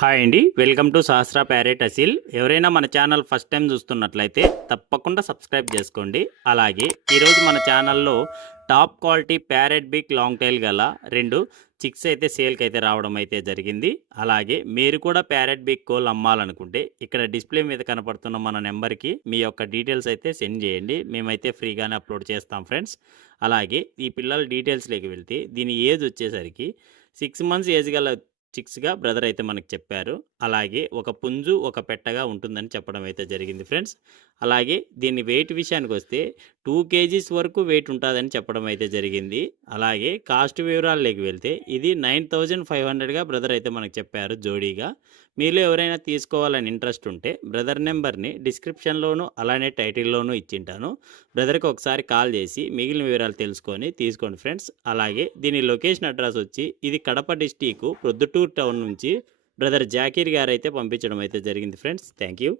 Hi అండి, welcome to Sahasra parrot Aseel. ఎవరైనా మన ఛానల్ ఫస్ట్ టైం చూస్తున్నట్లయితే తప్పకుండా సబ్స్క్రైబ్ చేసుకోండి. అలాగే ఈరోజు మన ఛానల్లో top quality parrot big long tail గల 2 చిక్స్ అయితే సేల్కి అయితే రావడం అయితే జరిగింది. అలాగే మీరు కూడా ప్యారెట్ బిగ్ కోల్ అమ్మాలనుకుంటే ఇక్కడ డిస్ప్లే మీద కనపడుతున్న మన నెంబర్కి మీ యొక్క డీటెయిల్స్ అయితే సెండ్ చేయండి. మేమైతే ఫ్రీగానే అప్లోడ్ చేస్తాం ఫ్రెండ్స్. అలాగే ఈ పిల్లల డీటెయిల్స్లోకి వెళ్తే దీని ఏజ్ వచ్చేసరికి 6 మంత్స్ ఏజ్ గల చిక్స్గా బ్రదర్ అయితే మనకు చెప్పారు. అలాగే ఒక పుంజు ఒక పెట్టగా ఉంటుందని చెప్పడం అయితే జరిగింది ఫ్రెండ్స్. అలాగే దీని వెయిట్ విషయానికి వస్తే 2 కేజీస్ వరకు వెయిట్ ఉంటుందని చెప్పడం అయితే జరిగింది. అలాగే కాస్ట్ వివరాల్లోకి వెళ్తే ఇది 9500గా బ్రదర్ అయితే మనకు చెప్పారు జోడీగా. మీలో ఎవరైనా తీసుకోవాలని ఇంట్రెస్ట్ ఉంటే బ్రదర్ నెంబర్ని డిస్క్రిప్షన్లోను అలానే టైటిల్లోనూ ఇచ్చింటాను. బ్రదర్కి ఒకసారి కాల్ చేసి మిగిలిన వివరాలు తెలుసుకొని తీసుకోండి ఫ్రెండ్స్. అలాగే దీని లొకేషన్ అడ్రస్ వచ్చి ఇది కడప డిస్టిక్ ప్రొద్దుటూరు టౌన్ నుంచి బ్రదర్ జాకీర్ గారు అయితే పంపించడం అయితే జరిగింది ఫ్రెండ్స్. Thank you.